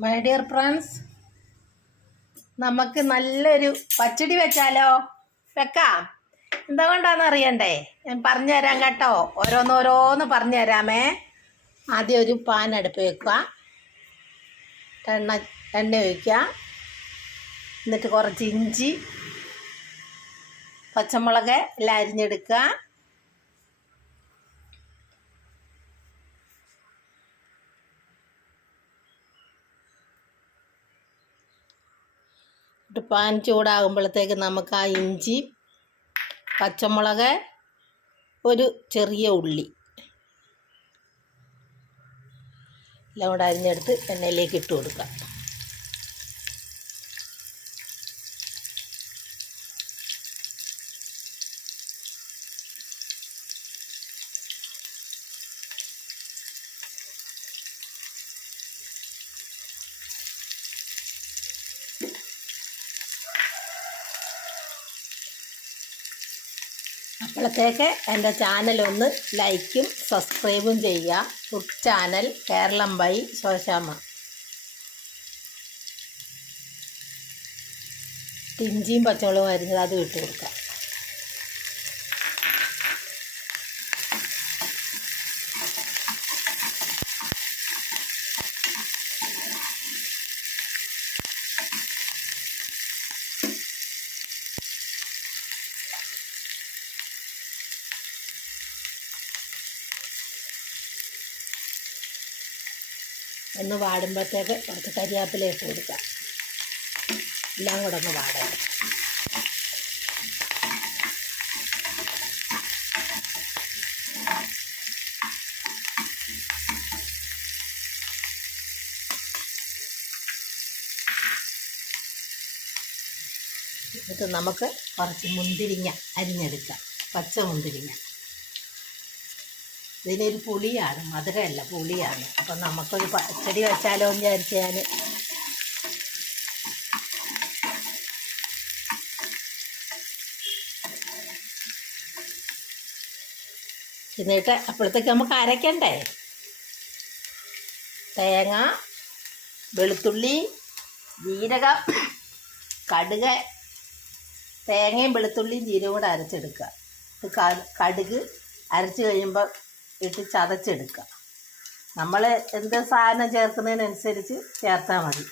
My dear friends, നമുക്ക് നല്ലൊരു പച്ചടി വെച്ചാലോ? വെക്കാം. എന്തുകൊണ്ടാണെന്ന് അറിയണ്ടേ? ഞാൻ പറഞ്ഞു തരാം കേട്ടോ. ഓരോന്നോരോന്ന് പറഞ്ഞു തരാമേ. ആദ്യം ഒരു പാൻ അടുപ്പ് വെക്കുക, എണ്ണ ഒഴിക്കുക, എന്നിട്ട് കുറച്ച് ഇഞ്ചി, പച്ചമുളക് എല്ലാം അരിഞ്ഞെടുക്കുക. പാൻ ചൂടാകുമ്പോഴത്തേക്ക് നമുക്ക് ആ ഇഞ്ചി, പച്ചമുളക്, ഒരു ചെറിയ ഉള്ളി എല്ലാം കൂടെ അരിഞ്ഞെടുത്ത് എണ്ണയിലേക്ക് ഇട്ട് കൊടുക്കാം. അപ്പോഴത്തേക്ക് എൻ്റെ ചാനലൊന്ന് ലൈക്കും സബ്സ്ക്രൈബും ചെയ്യുക. Food channel Keralam by Sosamma. ഇഞ്ചിയും പച്ചമുളകും അരിഞ്ഞത് അത് ഇട്ട് കൊടുക്കാം. ഒന്ന് വാടുമ്പോഴത്തേക്ക് കുറച്ച് കരിയാപ്പില ഇട്ട് കൊടുക്കാം. എല്ലാം കൂടെ ഒന്ന് വാടണം. എന്നിട്ട് നമുക്ക് കുറച്ച് മുന്തിരിങ്ങ അരിഞ്ഞെടുക്കാം. പച്ച മുന്തിരിങ്ങ. ഇതിനൊരു പുളിയാണ്, മധുരമല്ല, പുളിയാണ്. അപ്പം നമുക്കൊരു പച്ചടി വെച്ചാലോ എന്ന് വിചാരിച്ച് ഞാൻ എന്നിട്ട് അപ്പോഴത്തേക്ക് നമുക്ക് അരയ്ക്കണ്ടേ? തേങ്ങ, വെളുത്തുള്ളി, ജീരകം, കടുക്. തേങ്ങയും വെളുത്തുള്ളിയും ജീരകവും കൂടെ അരച്ചെടുക്കുക. കടുക് അരച്ച് കഴിയുമ്പോൾ ഇട്ട് ചതച്ചെടുക്കുക. നമ്മൾ എന്ത് സാധനം ചേർക്കുന്നതിനനുസരിച്ച് ചേർത്താൽ മതി.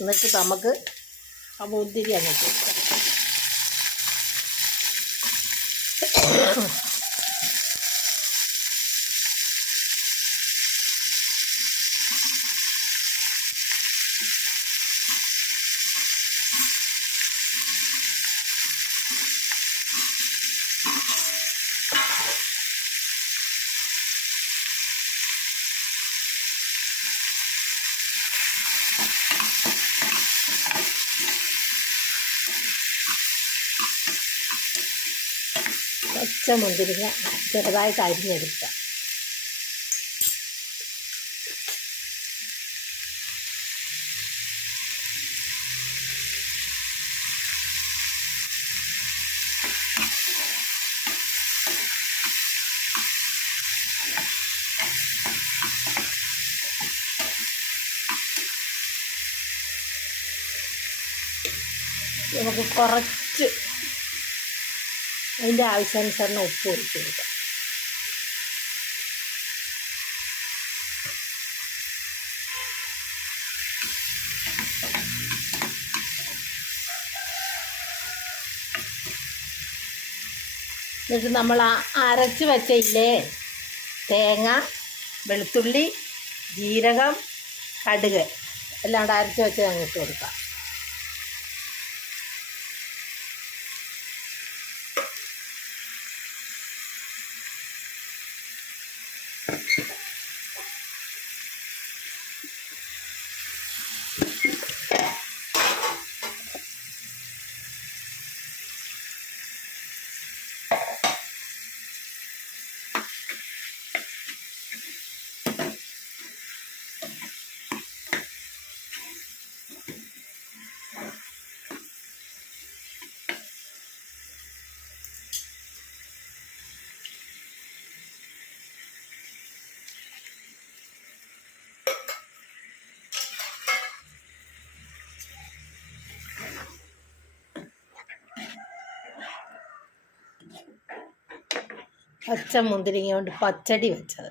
എന്നിട്ട് നമുക്ക് ആ മുന്തിരി അങ്ങോട്ട് വെക്കാം. പച്ച മുന്തിരിങ്ങ ചെറുതായിട്ട് അരിഞ്ഞെടുക്കുക. നമുക്ക് കുറച്ച് അതിൻ്റെ ആവശ്യാനുസരണം ഉപ്പ് ഒഴിച്ച് കൊടുക്കാം. എന്നിട്ട് നമ്മൾ അരച്ച് വെച്ചില്ലേ, തേങ്ങ, വെളുത്തുള്ളി, ജീരകം, കടുക് എല്ലാം കൂടെ അരച്ച് വെച്ച് അങ്ങോട്ട് കൊടുക്കാം. പച്ച മുന്തിരിങ്ങ കൊണ്ട് പച്ചടി വെച്ചത്.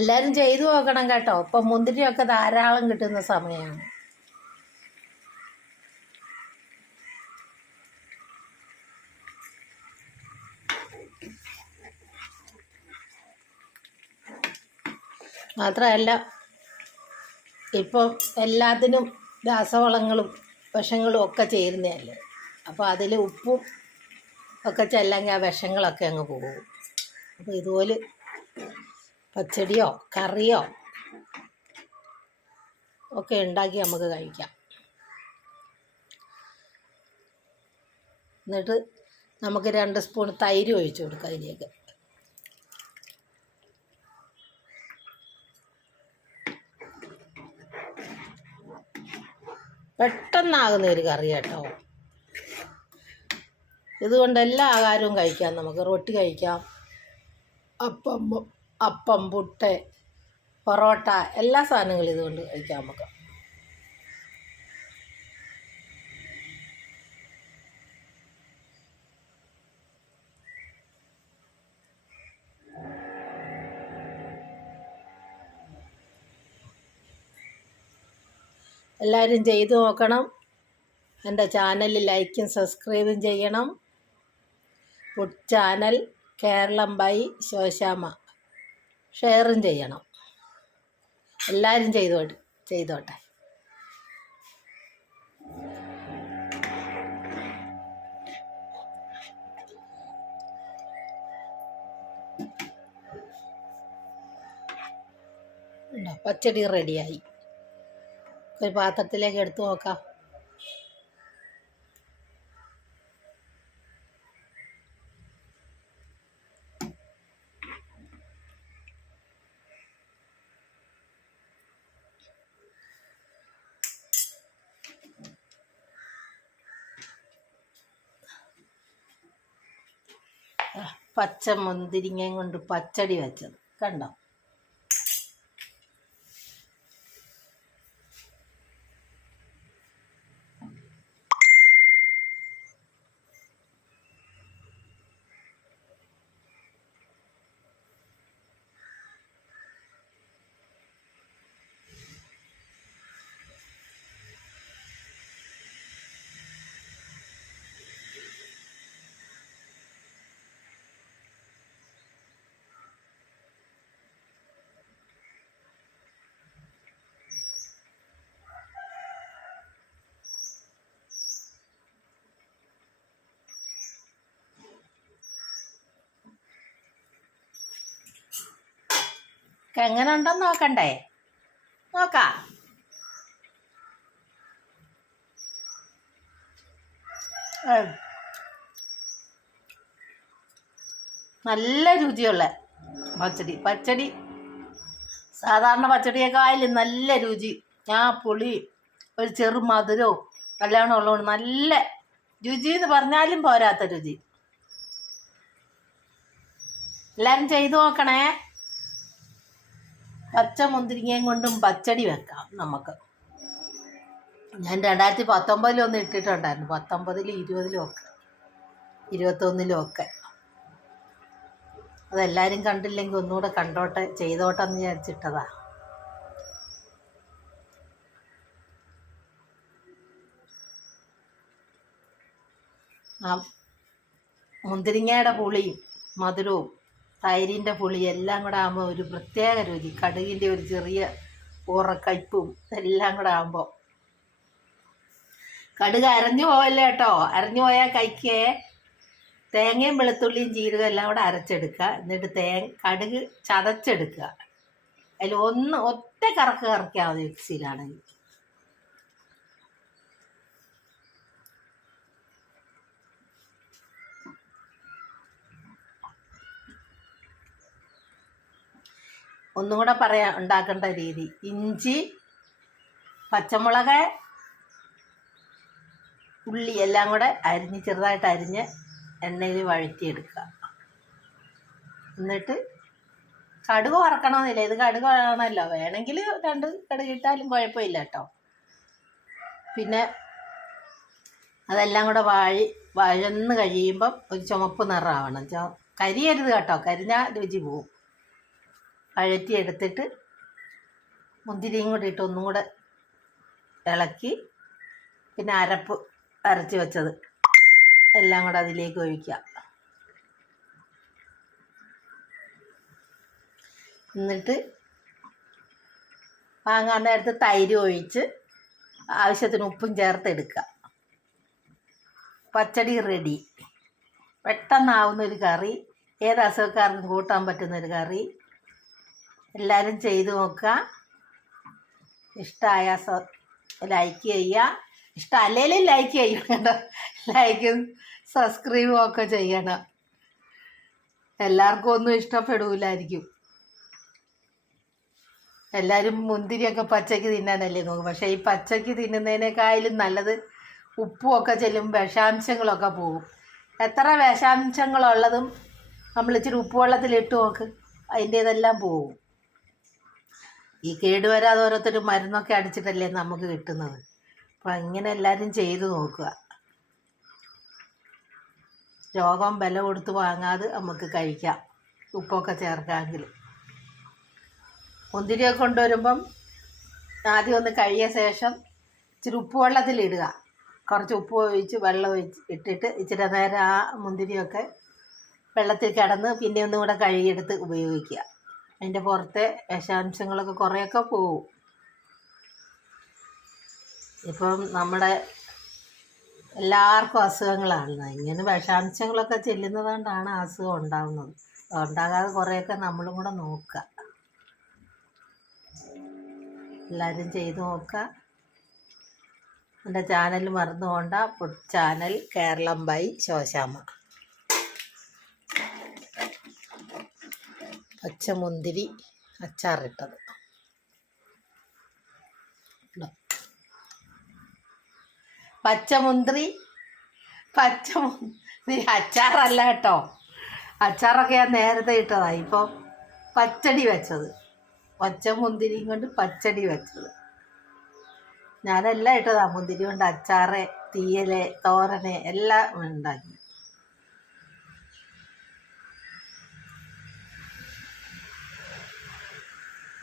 എല്ലാവരും ചെയ്തു നോക്കണം കേട്ടോ. ഇപ്പം മുന്തിരിയൊക്കെ ധാരാളം കിട്ടുന്ന സമയമാണ്. മാത്രമല്ല ഇപ്പം എല്ലാത്തിനും രാസവളങ്ങളും വിഷങ്ങളും ഒക്കെ ചേരുന്നതല്ലേ. അപ്പോൾ അതിൽ ഉപ്പും ഒക്കെ ചെല്ലെങ്കിൽ ആ വിഷങ്ങളൊക്കെ അങ്ങ് പോകും. അപ്പോൾ ഇതുപോലെ പച്ചടിയോ കറിയോ ഒക്കെ ഉണ്ടാക്കി നമുക്ക് കഴിക്കാം. എന്നിട്ട് നമുക്ക് 2 സ്പൂൺ തൈര് ഒഴിച്ചു കൊടുക്കാം അതിലേക്ക്. പെട്ടെന്നാകുന്ന ഒരു കറി കേട്ടോ. ഇതുകൊണ്ട് എല്ലാ ആഹാരവും കഴിക്കാം. നമുക്ക് റൊട്ടി കഴിക്കാം, അപ്പം പുട്ട് പൊറോട്ട എല്ലാ സാധനങ്ങളും ഇതുകൊണ്ട് കഴിക്കാം നമുക്ക്. എല്ലാവരും ചെയ്തു നോക്കണം. എൻ്റെ ചാനൽ ലൈക്കും സബ്സ്ക്രൈബും ചെയ്യണം. Food channel Keralam by Sosamma ഷെയറും ചെയ്യണം. എല്ലാവരും ചെയ്തോട്ടെ. പച്ചടി റെഡിയായി. ഒരു പാത്രത്തിലേക്ക് എടുത്തു നോക്കാം. പച്ച മുന്തിരിങ്ങയും കൊണ്ട് പച്ചടി വെച്ചത് കണ്ടോ. എങ്ങനെ ഉണ്ടെന്ന് നോക്കണ്ടേ? നോക്കാം. നല്ല രുചിയുള്ള പച്ചടി സാധാരണ പച്ചടിയേക്കാളും നല്ല രുചി. പുളി ഒരു ചെറു മധുരവും കല്യാണം ഉള്ളതുകൊണ്ട് നല്ല രുചി എന്ന് പറഞ്ഞാലും പോരാത്ത രുചി. എല്ലാവരും ചെയ്തു നോക്കണേ. പച്ച മുന്തിരിങ്ങയും കൊണ്ടും പച്ചടി വെക്കാം നമുക്ക്. ഞാൻ 2019 ഇട്ടിട്ടുണ്ടായിരുന്നു. 19, 20 ഒക്കെ 21 ഒക്കെ. അതെല്ലാവരും കണ്ടില്ലെങ്കിൽ ഒന്നുകൂടെ കണ്ടോട്ടെ, ചെയ്തോട്ടെ എന്ന് വിചാരിച്ചിട്ടതാ. ആ മുന്തിരിങ്ങയുടെ പുളിയും മധുരവും തൈരിൻ്റെ പുളി എല്ലാം കൂടെ ആകുമ്പോൾ ഒരു പ്രത്യേക രുചി. കടുകിൻ്റെ ഒരു ചെറിയ ഉറക്കയ്പ്പും എല്ലാം കൂടെ ആകുമ്പോൾ കടുക് അരഞ്ഞു പോവല്ലേ കേട്ടോ. അരഞ്ഞു പോയാൽ കഴിക്കേ. തേങ്ങയും വെളുത്തുള്ളിയും ജീരകം എല്ലാം കൂടെ അരച്ചെടുക്കുക. എന്നിട്ട് കടുക് ചതച്ചെടുക്കുക. അതിൽ ഒറ്റ കറക്ക് കറക്കിയാൽ മതി മിക്സിയിലാണെങ്കിൽ. ഒന്നും കൂടെ പറയാം ഉണ്ടാക്കേണ്ട രീതി. ഇഞ്ചി, പച്ചമുളക്, ഉള്ളി എല്ലാം കൂടെ ചെറുതായിട്ട് അരിഞ്ഞ് എണ്ണയിൽ വഴറ്റിയെടുക്കുക. എന്നിട്ട് കടുക് വറക്കണമെന്നില്ല, ഇത് കടുക് ആണല്ലോ. വേണമെങ്കിൽ 2 കടുക് ഇട്ടാലും കുഴപ്പമില്ല കേട്ടോ. പിന്നെ അതെല്ലാം കൂടെ വഴന്ന് കഴിയുമ്പം ഒരു ചുമപ്പ് നിറമാവണം. കരിയരുത് കേട്ടോ, കരിഞ്ഞാൽ രുചി പോവും. വഴറ്റിയെടുത്തിട്ട് മുന്തിരിയും കൂടി ഇട്ട് ഒന്നും കൂടെ ഇളക്കി പിന്നെ അരച്ച് വെച്ചത് എല്ലാം കൂടെ അതിലേക്ക് ഒഴിക്കുക. എന്നിട്ട് വാങ്ങാൻ നേരത്ത് തൈര് ഒഴിച്ച് ആവശ്യത്തിന് ഉപ്പും ചേർത്തെടുക്കുക. പച്ചടി റെഡി. പെട്ടെന്നാവുന്നൊരു കറി, ഏത് അസുഖക്കാർക്കും കൂട്ടാൻ പറ്റുന്നൊരു കറി. എല്ലാവരും ചെയ്ത് നോക്കുക. ഇഷ്ടമായ ലൈക്ക് ചെയ്യുക. ഇഷ്ടമല്ലേലും ലൈക്ക് ചെയ്യണം കേട്ടോ. ലൈക്കും സബ്സ്ക്രൈബും ഒക്കെ ചെയ്യണം. എല്ലാവർക്കും ഒന്നും ഇഷ്ടപ്പെടില്ലായിരിക്കും. എല്ലാവരും മുന്തിരിയൊക്കെ പച്ചയ്ക്ക് തിന്നാനല്ലേ നോക്കും. പക്ഷേ ഈ പച്ചയ്ക്ക് തിന്നുന്നതിനേക്കാളും നല്ലത് ഉപ്പുമൊക്കെ ചെല്ലുമ്പോൾ വിഷാംശങ്ങളൊക്കെ പോകും. എത്ര വിഷാംശങ്ങളുള്ളതും നമ്മൾ ഇച്ചിരി ഉപ്പ് വെള്ളത്തിലിട്ട് നോക്ക്, അതിൻ്റേതെല്ലാം പോകും. ഈ കേടുവരാതെ ഓരോരുത്തർ മരുന്നൊക്കെ അടിച്ചിട്ടല്ലേ നമുക്ക് കിട്ടുന്നത്. അപ്പം ഇങ്ങനെ എല്ലാവരും ചെയ്തു നോക്കുക. രോഗം വില കൊടുത്ത് വാങ്ങാതെ നമുക്ക് കഴിക്കാം, ഉപ്പൊക്കെ ചേർക്കാമെങ്കിൽ. മുന്തിരിയൊക്കെ കൊണ്ടുവരുമ്പം ആദ്യം ഒന്ന് കഴിയ ശേഷം ഇച്ചിരി ഉപ്പ് വെള്ളത്തിലിടുക. കുറച്ച് ഉപ്പ് ഒഴിച്ച് വെള്ളം ഇട്ടിട്ട് ഇച്ചിരി നേരം ആ മുന്തിരിയൊക്കെ വെള്ളത്തിൽ കിടന്ന് പിന്നെ ഒന്നും കൂടെ കഴുകിയെടുത്ത് ഉപയോഗിക്കുക. അതിൻ്റെ പുറത്തെ വിഷാംശങ്ങളൊക്കെ കുറേയൊക്കെ പോവും. ഇപ്പം നമ്മുടെ എല്ലാവർക്കും അസുഖങ്ങളാണ്. ഇങ്ങനെ വിഷാംശങ്ങളൊക്കെ ചെല്ലുന്നത് കൊണ്ടാണ് അസുഖം ഉണ്ടാകുന്നത്. ഉണ്ടാകാതെ കുറേയൊക്കെ നമ്മളും കൂടെ നോക്കുക. എല്ലാവരും ചെയ്ത് നോക്കുക. എൻ്റെ ചാനൽ മറന്നു പോകണ്ട. Food channel Keralam by Shoshamma. പച്ചമുന്തിരി അച്ചാറിട്ടത്. പച്ചമുന്തിരി അച്ചാറല്ല കേട്ടോ. അച്ചാറൊക്കെ ഞാൻ നേരത്തെ ഇട്ടതാണ്. ഇപ്പോൾ പച്ചടി വെച്ചത്, പച്ചമുന്തിരിയും കൊണ്ട് പച്ചടി വെച്ചത്. ഞാനെല്ലാം ഇട്ടതാണ്. മുന്തിരി കൊണ്ട് അച്ചാറ്, തീയല്, തോരന് എല്ലാം ഉണ്ടാക്കി.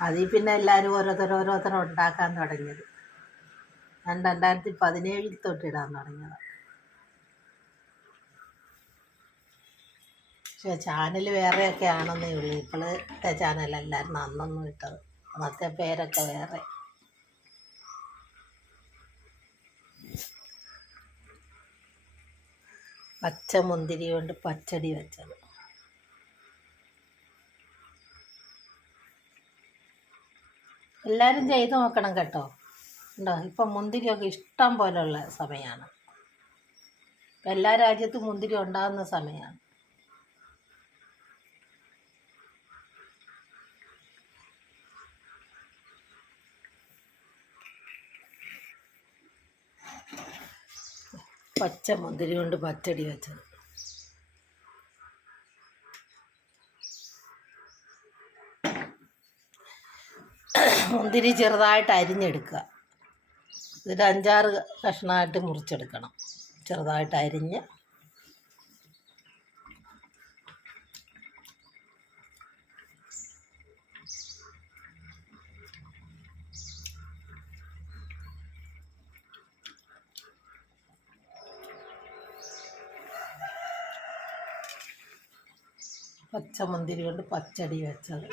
അതിൽ പിന്നെ എല്ലാവരും ഓരോരുത്തർ ഉണ്ടാക്കാൻ തുടങ്ങിയത്. ഞാൻ 2017 തൊട്ടിടാൻ തുടങ്ങിയത്. പക്ഷേ ചാനൽ വേറെയൊക്കെ ആണെന്നേ ഉള്ളൂ. ഇപ്പോഴത്തെ ചാനലല്ലായിരുന്നു അന്നൊന്നും ഇട്ടത്. അന്നത്തെ പേരൊക്കെ വേറെ. പച്ചമുന്തിരി കൊണ്ട് പച്ചടി വെച്ചത്. എല്ലാവരും ചെയ്ത് നോക്കണം കേട്ടോ. ഉണ്ടോ, ഇപ്പം മുന്തിരിയൊക്കെ ഇഷ്ടം പോലെയുള്ള സമയമാണ്. എല്ലാ രാജ്യത്തും മുന്തിരി ഉണ്ടാകുന്ന സമയമാണ്. പച്ചമുന്തിരി കൊണ്ട് പച്ചടി വെച്ചത്. മുന്തിരി ചെറുതായിട്ട് അരിഞ്ഞെടുക്കുക. ഇതൊരു 5-6 കഷ്ണമായിട്ട് മുറിച്ചെടുക്കണം. ചെറുതായിട്ട് അരിഞ്ഞ് പച്ചമുന്തിരി കൊണ്ട് പച്ചടി വെച്ചത്.